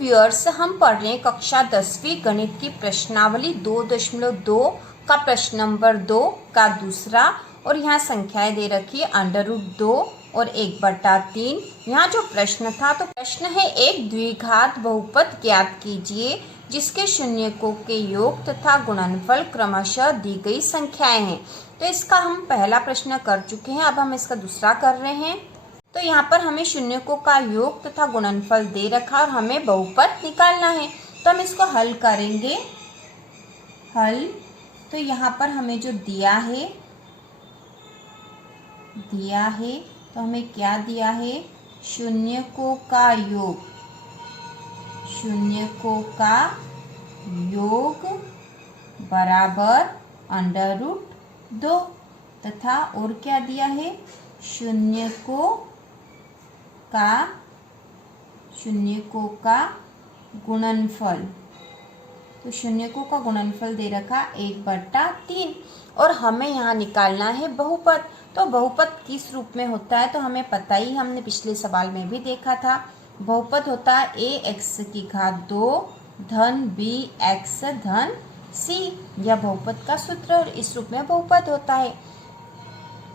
Viewers, हम पढ़ रहे हैं कक्षा 10वीं गणित की प्रश्नावली 2.2 का प्रश्न नंबर 2 का दूसरा। और यहाँ संख्याएं दे रखी है √2 और 1/3। यहाँ जो प्रश्न था तो प्रश्न है एक द्विघात बहुपद ज्ञात कीजिए जिसके शून्यकों के योग तथा गुणनफल क्रमशः दी गई संख्याएं हैं। तो इसका हम पहला प्रश्न कर चुके हैं, अब हम इसका दूसरा कर रहे हैं। तो यहाँ पर हमें शून्यकों का योग तथा गुणनफल दे रखा और हमें बहुपद निकालना है। तो हम इसको हल करेंगे। हल तो यहाँ पर हमें जो दिया है तो हमें क्या दिया है, शून्यकों का योग, शून्यकों का योग बराबर √2 तथा और क्या दिया है, शून्यकों का गुणनफल। तो शून्यकों का गुणनफल दे रखा 1/3 और हमें यहाँ निकालना है बहुपद। तो बहुपद किस रूप में होता है तो हमें पता ही, हमने पिछले सवाल में भी देखा था। बहुपद होता है ax2 धन bx धन c, यह बहुपद का सूत्र और इस रूप में बहुपद होता है।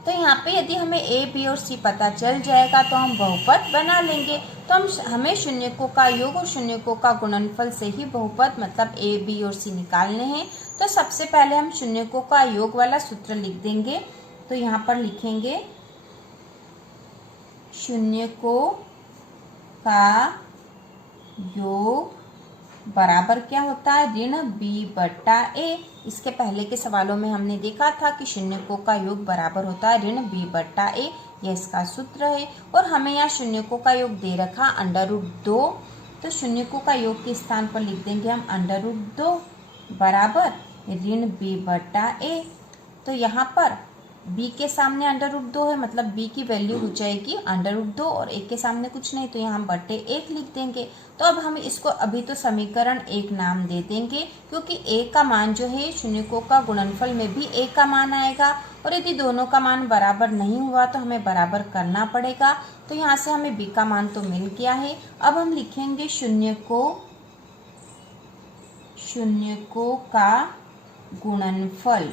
तो यहाँ पे यदि हमें a, b और c पता चल जाएगा तो हम बहुपद बना लेंगे। तो हमें शून्यकों का योग और शून्यकों का गुणनफल से ही बहुपद मतलब a, b और c निकालने हैं। तो सबसे पहले हम शून्यकों का योग वाला सूत्र लिख देंगे। तो यहाँ पर लिखेंगे शून्यकों का योग बराबर क्या होता है, ऋण b/a। इसके पहले के सवालों में हमने देखा था कि शून्यकों का योग बराबर होता है ऋण b/a, यह इसका सूत्र है। और हमें यहाँ शून्यकों का योग दे रखा √2। तो शून्यकों का योग के स्थान पर लिख देंगे हम √2 बराबर ऋण b/a। तो यहाँ पर b के सामने √2 है, मतलब b की वैल्यू हो जाएगी √2 और a के सामने कुछ नहीं, तो यहाँ हम /1 लिख देंगे। तो अब हम इसको अभी तो समीकरण 1 नाम दे देंगे, क्योंकि a का मान जो है शून्यकों का गुणनफल में भी a का मान आएगा और यदि दोनों का मान बराबर नहीं हुआ तो हमें बराबर करना पड़ेगा। तो यहाँ से हमें b का मान तो मिल गया है। अब हम लिखेंगे शून्यकों का गुणनफल।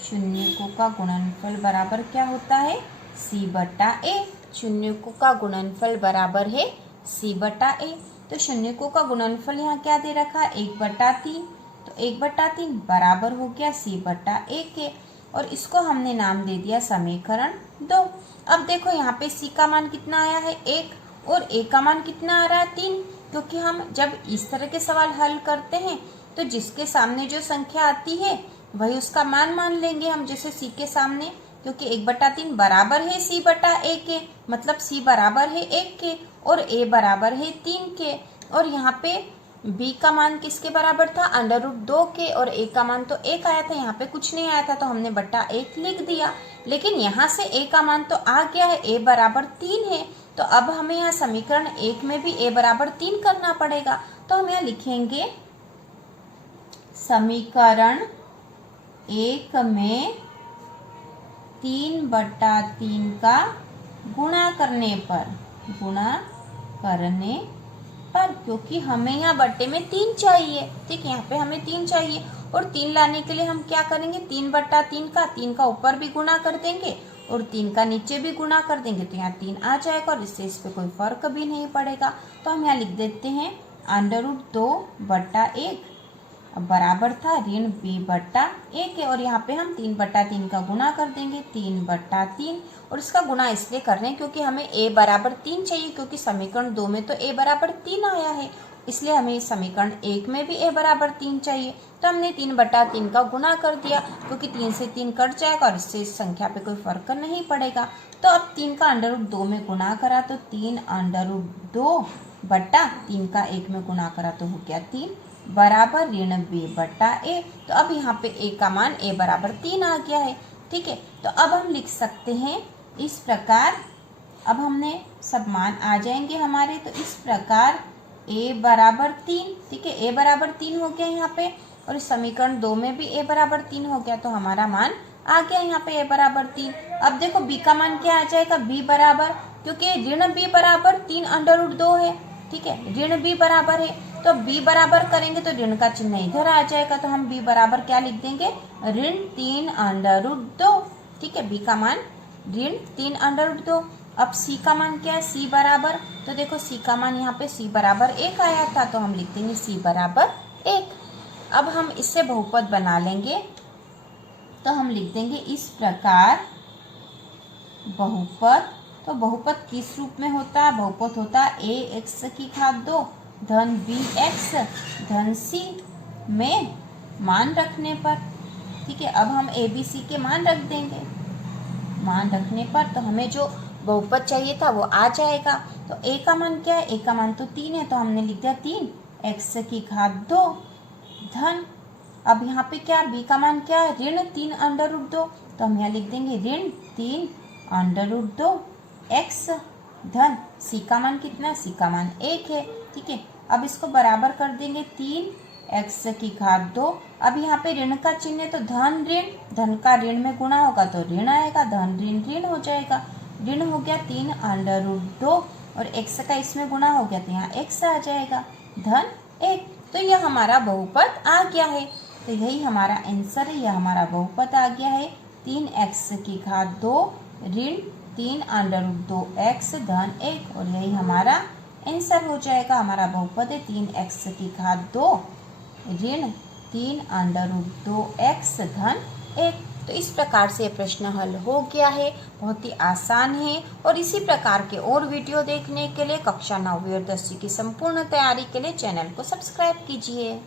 शून्यकों का गुणनफल बराबर क्या होता है, c/a। शून्यकों का गुणनफल बराबर है c/a। तो शून्यकों का गुणनफल यहाँ क्या दे रखा है, 1/3। तो 1/3 बराबर हो गया c/a के, और इसको हमने नाम दे दिया समीकरण 2। अब देखो यहाँ पे c का मान कितना आया है 1 और a का मान कितना आ रहा है 3, क्योंकि हम जब इस तरह के सवाल हल करते हैं तो जिसके सामने जो संख्या आती है वही उसका मान मान लेंगे हम, जैसे c के सामने, क्योंकि 1/3 बराबर है c/a के, मतलब c बराबर है 1 के और a बराबर है 3 के। और यहाँ पे b का मान किसके बराबर था, √2 के, और a का मान तो 1 आया था, यहाँ पे कुछ नहीं आया था तो हमने /1 लिख दिया। लेकिन यहाँ से a का मान तो आ गया है, a बराबर 3 है। तो अब हमें यहाँ समीकरण 1 में भी a बराबर 3 करना पड़ेगा। तो हम यहाँ लिखेंगे समीकरण 1 में 3/3 का गुणा करने पर, क्योंकि हमें यहाँ बट्टे में 3 चाहिए, ठीक है, यहाँ पे हमें 3 चाहिए और 3 लाने के लिए हम क्या करेंगे, 3 का ऊपर भी गुणा कर देंगे और 3 का नीचे भी गुणा कर देंगे, तो यहाँ 3 आ जाएगा और इससे इस पे कोई फर्क भी नहीं पड़ेगा। तो हम यहाँ लिख देते हैं √2/1 बराबर था ऋण b/a के, और यहाँ पे हम 3/3 का गुणा कर देंगे 3/3, और इसका गुणा इसलिए कर रहे हैं क्योंकि हमें a बराबर 3 चाहिए, क्योंकि समीकरण 2 में तो a बराबर 3 आया है, इसलिए हमें इस समीकरण 1 में भी a बराबर 3 चाहिए। तो हमने 3/3 का गुणा कर दिया, क्योंकि 3 से 3 कट जाएगा और इससे इस संख्या पे कोई फर्क नहीं पड़ेगा। तो अब 3 का √2 में गुणा करा तो 3√2/3 का 1 में गुणा करा तो हो गया 3 बराबर ऋण b/a। तो अब यहाँ पे a का मान a बराबर 3 आ गया है, ठीक है। तो अब हम लिख सकते हैं इस प्रकार, अब हमने सब मान आ जाएंगे हमारे, तो इस प्रकार a बराबर 3, ठीक है, a बराबर 3 हो गया यहाँ पे, और इस समीकरण 2 में भी a बराबर 3 हो गया, तो हमारा मान आ गया यहाँ पे a बराबर 3। अब देखो b का मान क्या आ जाएगा, b बराबर, क्योंकि ऋण b बराबर 3 √2 है, ठीक है, ऋण b बराबर है तो b बराबर करेंगे तो ऋण का चिन्ह इधर आ जाएगा, तो हम b बराबर क्या लिख देंगे, ऋण 3/2। ठीक है, b का मान ऋण 3/2। अब c का मान क्या है, c बराबर, तो देखो c का मान यहाँ पे c बराबर 1 आया था, तो हम लिख देंगे c बराबर 1। अब हम इससे बहुपद बना लेंगे, तो हम लिख देंगे इस प्रकार बहुपद। तो बहुपद किस रूप में होता है, बहुपद होता है ax की घात 2 धन bx धन c में मान रखने पर। ठीक है, अब हम a b c के मान रख देंगे, मान रखने पर तो हमें जो बहुपद चाहिए था वो आ जाएगा। तो a का मान क्या है, a का मान तो 3 है, तो हमने लिख दिया 3x की घात 2 धन, अब यहाँ पे क्या b का मान क्या है, ऋण 3/2, तो हम यहाँ लिख देंगे ऋण 3/2 x धन c का मान कितना, c का मान 1 है। ठीक है, अब इसको बराबर कर देंगे 3x की घात 2। अब यहाँ पे ऋण का चिन्ह है तो धन ऋण, धन का ऋण में गुणा होगा तो ऋण आएगा, धन ऋण ऋण हो जाएगा, ऋण हो गया 3/2 और x का इसमें गुणा हो गया तो यहाँ x आ जाएगा धन 1। तो यह हमारा बहुपद आ गया है, तो यही हमारा आंसर है, यह हमारा बहुपद आ गया है 3x की घात 2 ऋण 3/2x धन 1, और यही हमारा आंसर हो जाएगा। हमारा बहुपद है 3x की घात 2 ऋण 3/2x धन 1। तो इस प्रकार से प्रश्न हल हो गया है, बहुत ही आसान है। और इसी प्रकार के और वीडियो देखने के लिए कक्षा 9वीं और 10वीं की संपूर्ण तैयारी के लिए चैनल को सब्सक्राइब कीजिए।